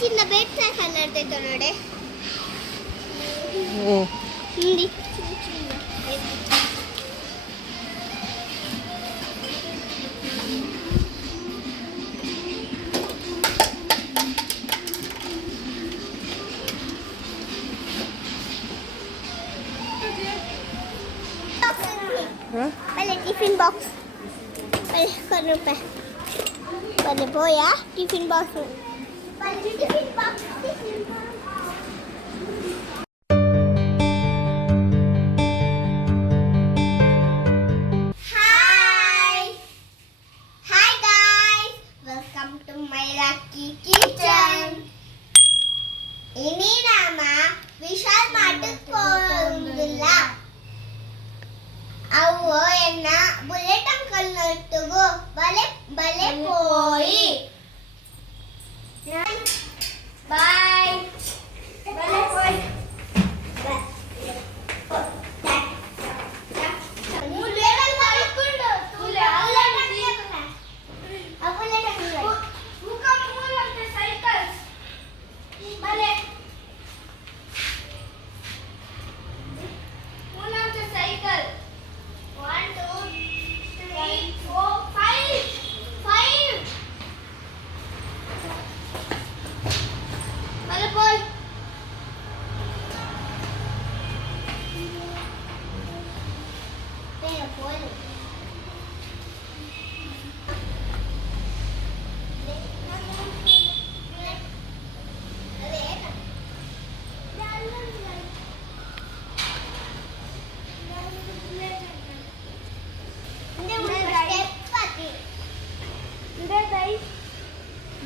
ಚಿನ್ನ ಬೇಟ್ಸ ಕನ್ನಡದೈತೆ ನೋಡಿ. ಹಿಂದಿ पहले टिफिन बॉक्स पहले करने पे पहले बोया टिफिन बॉक्स में पहले tiffin box hi hi guys welcome to my lucky kitchen इनी नाम विशाल माटुकोंदिल्ल अवो एन्न बुलेट अंकल नटुगो बले बले पोई बाय बले पोई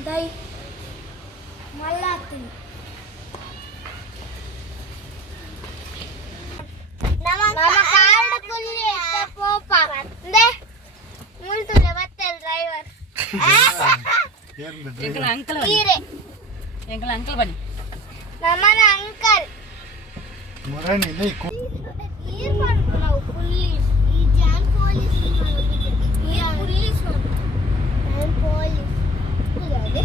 दही मल्लाती नमक कार्ड कुल्ली पोपा दे मुल्तुले बत्तल ड्राइवर ಎಂಕಲ ಅಂಕಲ್ ಬನ್ನಿ ಎಂಕಲ ಅಂಕಲ್ ಬನ್ನಿ ನಮ್ಮನ ಅಂಕಲ್ ಮೊರನಿ ಲೈ ನೀರ್ ಮಾಡ್ಕೊ ನಾವು ಪೊಲೀಸ್ ಈ ಜಾನ್ ಪೊಲೀಸ್ ಈ ಪೊಲೀಸ್ ನಾನು ಪೊಲೀಸ್ ಇಲ್ಲದೆ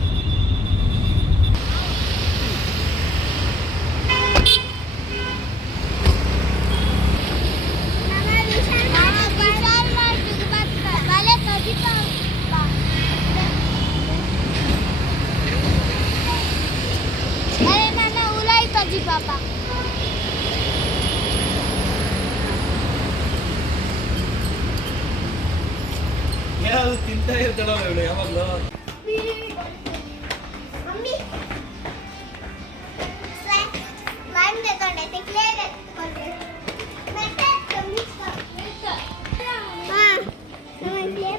पापा ಯಾವುದು ತಿಂತಾ ಇರ್ತಾಳ ಅವಳು ಯಾವಾಗಲೂ ಮಮ್ಮಿ ಸ್ಲೈಮ್ ತಗೊಂಡೆ ಕ್ಲೇ ತಗೊಂಡೆ ಮತ್ತೆ ಮಿಕ್ಸ್ ಹಾ ನಾವು ಕ್ಲೇ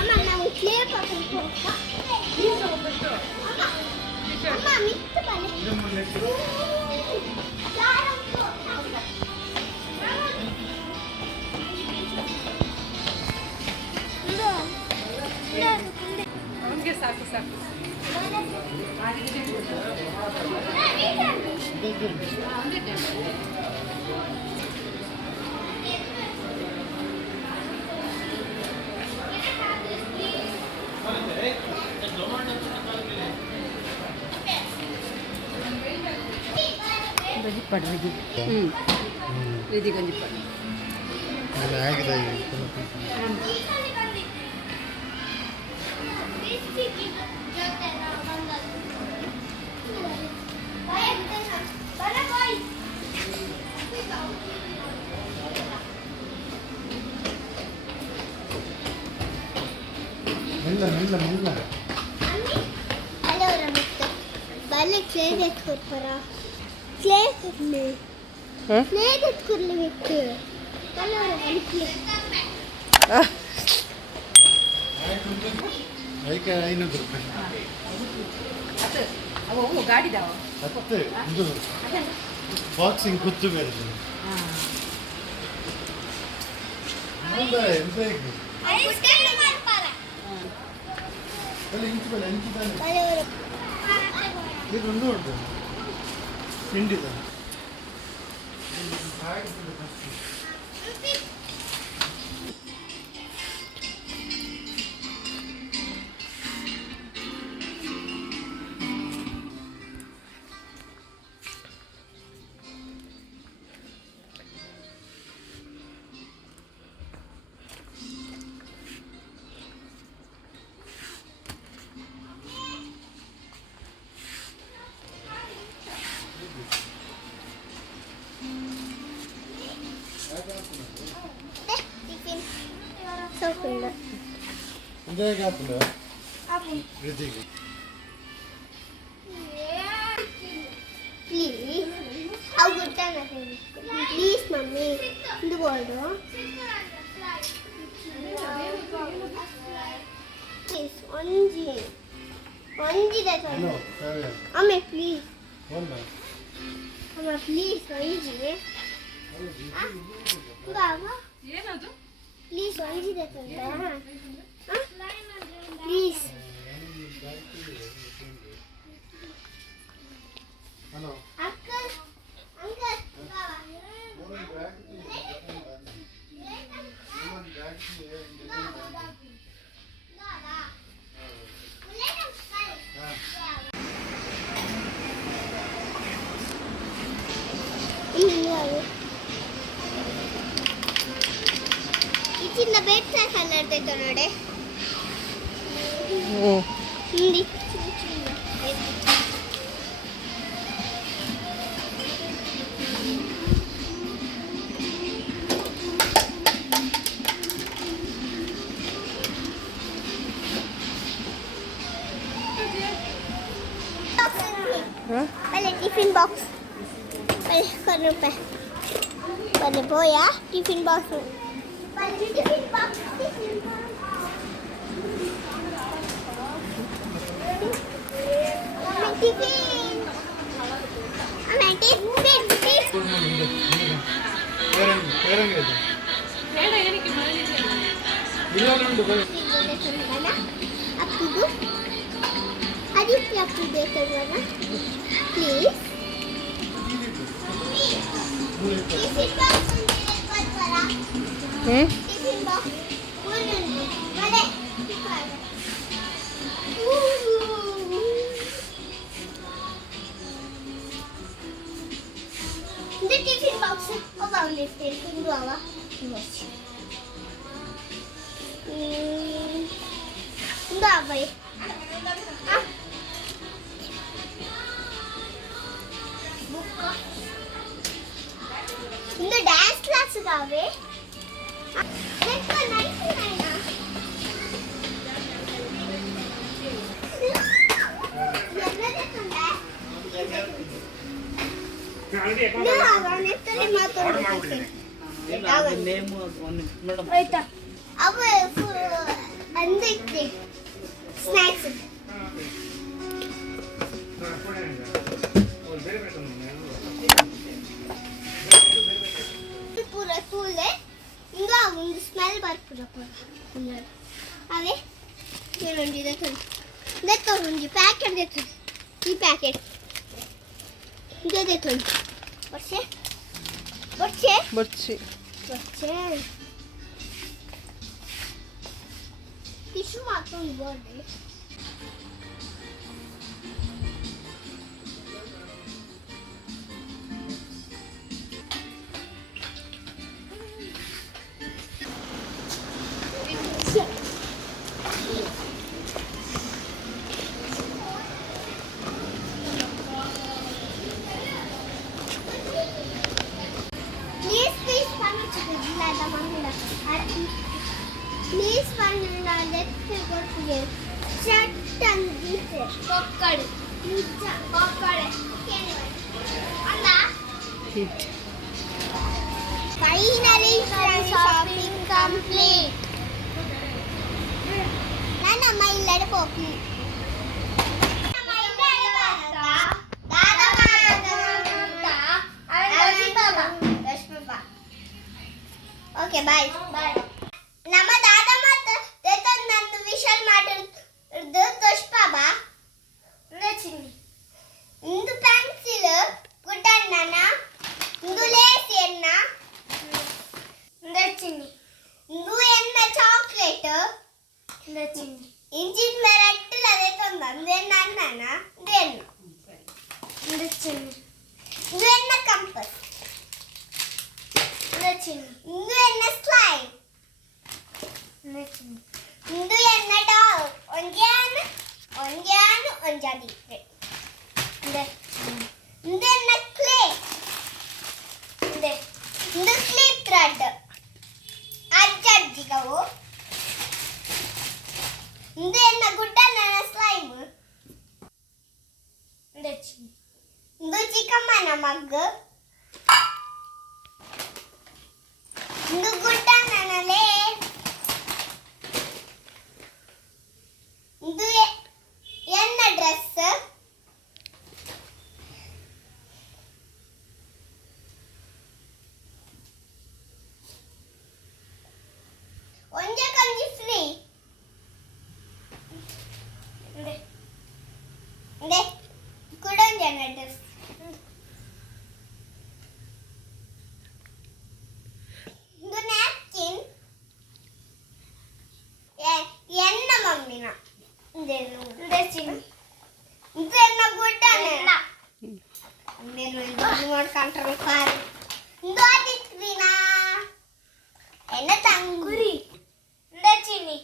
ಅಮ್ಮ ನಾವು ಕ್ಲೇ ಪಾಪ ಅಮ್ಮ ಮಿಕ್ಸ್ ಬನ್ನಿ ನಮಗೆ ಸಾಕು ಸಾಕು ಬಜ್ಜಿಪಡು ಬಜ್ಜಿ ಇದು ಗಂಜಿಪಡು ಅದು ಆಗಿದೆ ಮೆಲ್ಲ ಮೆಲ್ಲ ಮೆಲ್ಲ ಅಲ್ಲವರ ಮತ್ತೆ ಬಾಲೆ ಕ್ಲೇ ಎತ್ಕೊಡ್ತಾರ ಕ್ಲೇ ಎತ್ಕೊಡ್ಲಿ ಕ್ಲೇ ಎತ್ಕೊಡ್ಲಿ ಬಿಟ್ಟು ಅಲ್ಲವರ ಬಾಲೆ ಕ್ಲೇ ಐಕ 500 ರೂಪಾಯಿ ಅದು ಅವು ಗಾಡಿದಾವ ಮತ್ತೆ ಇದು ಬಾಕ್ಸಿಂಗ್ ಕುತ್ತು ಬೇರೆ ಹಾ ಮುಂದೆ ಎಂತಕ್ಕೆ ಐಸ್ಕ್ರೀಮ್ ಮಾಡ್ತಾರೆ ಅಲ್ಲಿ ಇಂಚು ಬಲ ಇಂಚು ತಾನೆ ಇದು ಒಂದು ಉಂಟು ತಿಂಡಿದ Enjoy kapula. Apo. Ready. Please. How good can I say? Please, mommy. The world. Please, Onji. Onji, that's all. No, sorry. Amme, please. Hold on. Amma, please, Onji. Baba. Please, Onji, that's all. Please. Hello. Uncle. Uncle. Baba. ಈ ಚಿನ್ನ bait ಸಾಕು ನಡ್ತೈತೆ ನೋಡಿ Hindi Pala tiffin box. Pala kono pa. Pala boya tiffin box. Pala tiffin box. Tiffin box. Tiffin. Ama tiffin. Parang ito. Bilang dulu. Appu Aditya appu bekagana. Please. Tiffin box Tiffin box. Vale. The tiffin box. About lifted. Kunduava. Kunduava. இந்த dance கிளாஸுக்காகவே net 99 என்னது சொன்ன நான் நெட்ல மாத்தோம் name madam ಆಯ್ತಾ ಅವ ಅಂದೆ snacks ಪೂರ ತೂಲೆ ಹಿಂಗ ಒಂದು ಸ್ಮೆಲ್ ಬರ್ತದ ಪೂರ ಅವೇ ಏನೊಂದಿದೆ ಒಂದು ಪ್ಯಾಕೆಟ್ ದೆತ್ತೊಂದು ಈ ಪ್ಯಾಕೆಟ್ ಇದು ದೆತ್ತೊಂದು ಬರ್ಸೆ ಬರ್ಸೆ ಬರ್ಚಿ ಬರ್ಸೆ ಟಿಶ್ಯೂ ಮಾಡ್ಕೊಂಡು ಬರ್ರಿ Please find let's go together. Shut and this. Cockad. Cockad. Anna. Finally, shopping complete. Nana, my letter copy. Okay, bye. Bye. ನಮ್ಮ ದಾದ ಮತ್ತ ದೇತ ನಂದು ವಿಶಾಲ್ ಮಾಡಿದ್ದು ದೋಷ್ಪಾಬ ನಚಿನಿ ಇಂದು ಪೆನ್ಸಿಲ್ ಗುಡ್ಡಣ್ಣನ ಇಂದು ಲೇಸ್ ಎನ್ನ ನಚಿನಿ ಇಂದು ಎನ್ನ ಚಾಕ್ಲೇಟ್ ನಚಿನಿ ಇಂಜಿನ್ ಮೆರಟ್ಟಿಲ್ಲ ದೇತೊಂದ ಇಂದು ಎನ್ನ ಅಣ್ಣನ ಇಂದು ಎನ್ನ ನಚಿನಿ ಇಂದು ಎನ್ನ ಕಂಪಸ್ ನಚಿನಿ ಇಂದು ಎನ್ನ ಸ್ಲೈಡ್ ಇಂದು ಎನ್ನ ಡಾಗ್ ಒಂಜಾನು ಒಂಜಾದಿ ಇಂದು ಎನ್ನ ಕ್ಲೇ ಇಂದು ಸ್ಲೀಪ್ ಥ್ರೆಡ್ ಅಜ್ಜಿಗವು ಇದು ಎನ್ನ ಗುಡ್ಡ ನನ್ನ ಸ್ಲೈಮ್. ಇದು ಚಿಕ್ಕಮ್ಮನ ಮಗ್ಗು. ಇದು ಗುಡ್ಡ ನನ್ನ ಲೇಸ್. ಇದು ಎನ್ನ ಡ್ರೆಸ್. ಒಂಜೆ ಕಂಜಿ ಫ್ರೀ. ಕುಡೊಂಜನ ಡ್ರೆಸ್. ಇದು ನ್ಯಾಪ್ಕಿನ್ ಎನ್ನ ಮಮ್ಮಿನ. ಇದು ಎನ್ನ ಗುಡ್ಡನ. ಮಾಡ್ಕೊಂಡ್ರೆ ಕಾರು. ಇದು ಆದಿತ್ರಿನ ಎನ್ನ ತಂಗುರಿ. ಚಿನ್ನಿ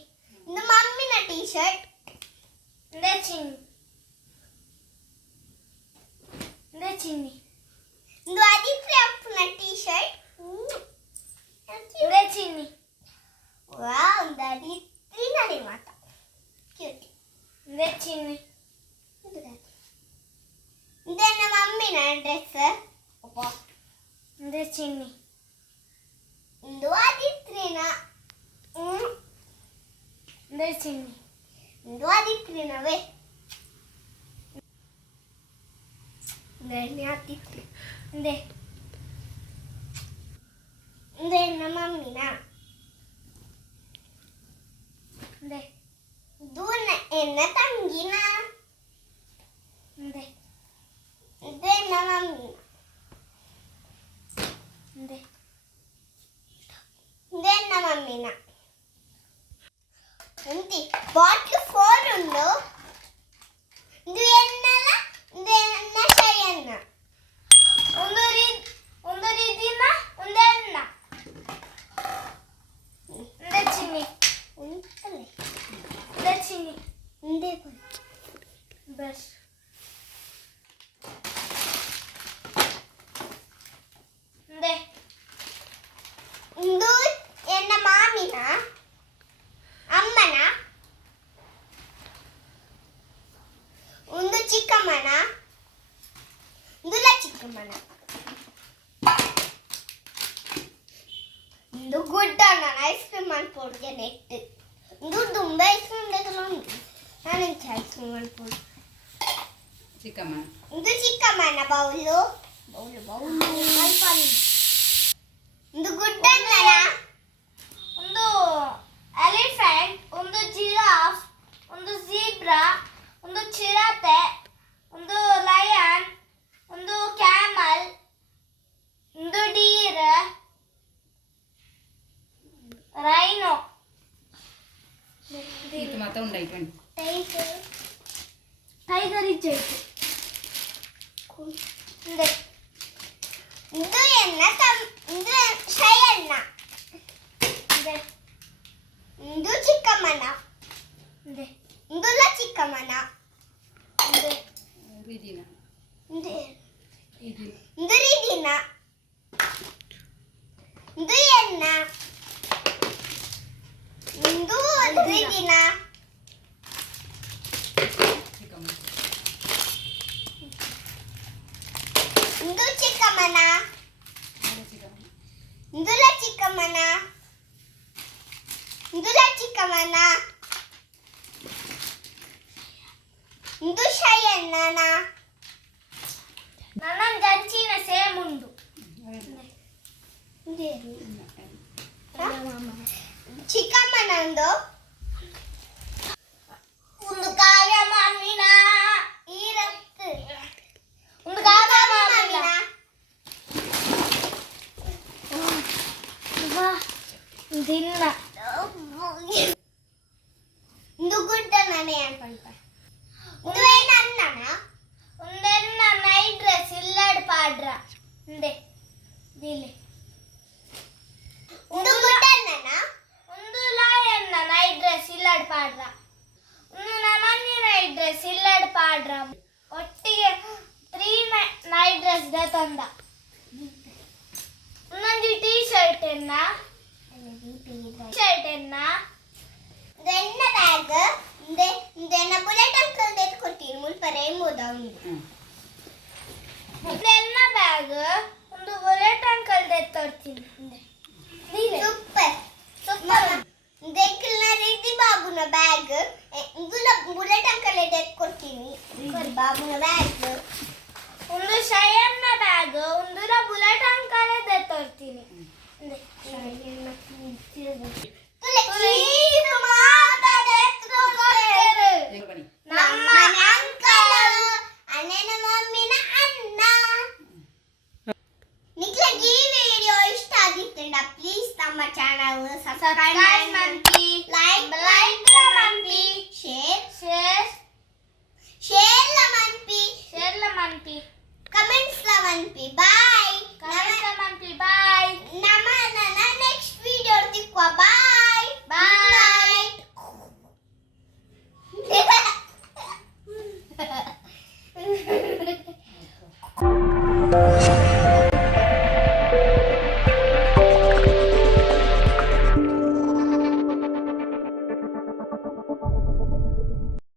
ಇದು ಮಮ್ಮಿನ ಟೀ ಶರ್ಟ್. ಚಿನ್ನಿ ಇದು ಆದಿತ್ರಿ ಅಪ್ಪನ ಟೀ ಶರ್ಟ್. ಚಿನ್ನಿ ವಾವ್ ಇದು ಆದಿತ್ರಿ ನಡಿ ಮಾತ ಕ್ಯೂಟ್. ಚಿನ್ನಿ ಇದು ನನ್ನ ಮಮ್ಮಿನ ಡ್ರೆಸ್. ಚಿನ್ನಿ ಇದು ಆದಿತ್ರಿನ. ಚಿನ್ನಿ ಇದು ಆದಿತ್ರಿನವೇ. ಆದಿತ್ರಿ ಇದು ಎನ್ನ ಮಮ್ಮಿನ. ಇದು ಎನ್ನ ತಂಗಿನ. ಇದು ಎನ್ನ ಮಮ್ಮಿನ. ಇದು ಎನ್ನ ಮಮ್ಮಿನ. ಅಂತಿ ಬಾಟ್ಲು 4 ಉಂಡು. ಇದು ಎನ್ನಲ. ಇದು ಎನ್ನ ಶಯನ್ನ. ಒಂದು ರೀತಿನ ಒಂದು ಎನ್ನ. ಚಿನ್ನಿ ಚಿನ್ನಿ ಬ್ರಷ್. ಇದು ಎನ್ನ ಮಾಮಿನ ಅಮ್ಮನ. ಒಂದು ಚಿಕ್ಕಮ್ಮನ. ಇದು ಚಿಕ್ಕಮ್ಮನ. ಇದು ಗುಡ್ಡ ನಾನು ಐಸ್ ಕ್ರೀಮ್ ಅನ್ಕೊಡ್ಗೆ ನೆಟ್ಟು. ಇದು ತುಂಬ ಐಸ್ ಕ್ರೀಮ್ ಬೇಕಲ್ಲ ಉಂಟು. ನಾನು ಐಸ್ ಕ್ರೀಮ್ ಅನ್ಕೊಡು. ಚಿಕ್ಕಮ್ಮನ. ಇದು ಚಿಕ್ಕಮ್ಮನ ಬೌಲು. ಇದು ಗುಡ್ಡ ಒಂದು ಎಲಿಫೆಂಟ್, ಒಂದು ಜಿರಾಫ್, ಒಂದು ಜೀಬ್ರಾ, ಒಂದು ಚಿರತೆ, ಒಂದು ಲಯನ್, ಒಂದು ಕ್ಯಾಮಲ್, ಒಂದು ಡೀರ್, ರೈನೋ. ಇದು ಮತ್ತೆ ಉಂಡಾಯ್ತು. ಟೈಗರ್ ಇಜ್ಜಾಯ್ತು. ಇದು ಎನ್ನ ಇದು ಶಯನ್ನ. ಇದು ಚಿಕ್ಕಮ್ಮನ. ಇಂದುಲ ಚಿಕ್ಕಮ್ಮನ. ರೀದಿನ. ಇದು ರೀದಿನ. ಇದು ಎನ್ನ. ಇದು ರೀದಿನ. ಇದು ಚಿಕ್ಕಮ್ಮನ. ಇಂದುಲ ಚಿಕ್ಕಮ್ಮನ. ಇಂದುಲ ಚಿಕ್ಕಮ್ಮನ. ಇದು ಶಯನ್ನನ. ನನ್ನ ಗಂಚಿನ ಸೇಮ್ ಉಂಡು. ಚಿಕ್ಕಮ್ಮನಂದು ಒಂದು ಕಾವ್ಯ ಮಾಮಿನ. ಒಂದು ಕಾವ್ಯ ಮಾಮಿನ. ದಿನ ಇದು ಗುಡ್ಡ ನಾನೇ ಅನ್ಕೊಂತ. ಇದು ಏನು ಅನ್ನನ. ಒಂದೆನ್ನ ನೈಟ್ ಡ್ರೆಸ್ ಇಲ್ಲಡ್ ಪಾಡ್ರ. ಹಿಂದೆ ದಿಲೆ ಒಂದು ಗುಡ್ಡ ಅನ್ನನ. ಒಂದು ಲಾಯನ್ನ ನೈಟ್ ಡ್ರೆಸ್ ಇಲ್ಲಡ್ ಪಾಡ್ರ. ಒಂದು ನನ್ನನಿ ನೈಟ್ ಡ್ರೆಸ್ ಇಲ್ಲಡ್ ಪಾಡ್ರ. ಒಟ್ಟಿಗೆ 3 ನೈಟ್ ಡ್ರೆಸ್ ತಂದ. ಒಂದೊಂದು ಟೀ ಶರ್ಟ್ ಎನ್ನ. ಶರ್ಟ್ ಎನ್ನ. ಎನ್ನ ಬ್ಯಾಗ್ ಇಂದೇನ ಬುಲೆಟ್ ಅಂಕಲ್ ದೇ ಕೊಡ್ತೀನಿ ಮುಲ್ಪರೆ ಎಂಬುದ ಹ್ಞೂ ಇದೆಲ್ಲ ಬ್ಯಾಗ್ ಒಂದು ಬುಲೆಟ್ ಅಂಕಲ್ ದೇ ತರ್ತೀನಿ ಸೂಪರ್ ಸೂಪರ್ ದೇಕಲ್ನ ರೀತಿ ಬಾಬುನ ಬ್ಯಾಗ್ ಬುಲೆಟ್ ಅಂಕಲ್ ದೇ ಕೊಡ್ತೀನಿ ಬಾಬುನ ಬ್ಯಾಗ್ ಒಂದು ಶಯನ್ನ ಬ್ಯಾಗ್ ಒಂದು ಬುಲೆಟ್ ಅಂಕಲ್ ದೇ ತರ್ತೀನಿ ಹೆಂಗೆ ಬನ್ನಿ ನಮ್ಮ ಅಂಕಲ್ ಅಣ್ಣನ ಮಮ್ಮಿನ ಅಣ್ಣ ನಿಕ್ಲಗೆ ಈ ವಿಡಿಯೋ ಇಷ್ಟ ಆಗಿತ್ತಂಡ ಪ್ಲೀಸ್ ನಮ್ಮ ಚಾನಲ್ ಸಬ್ಸ್ಕ್ರೈಬ್ ಮಾಡಿ ಲೈಕ್ ಮಾಡಿ ಶೇರ್ ಮಾಡಿ ಕಮೆಂಟ್ಸ್ ಮಾಡಿ ಬಾಯ್ ನಮ್ಮ ನೆಕ್ಸ್ಟ್ ವಿಡಿಯೋ ತಿಕ್ವಾ ಬಾಯ್ ಬಾಯ್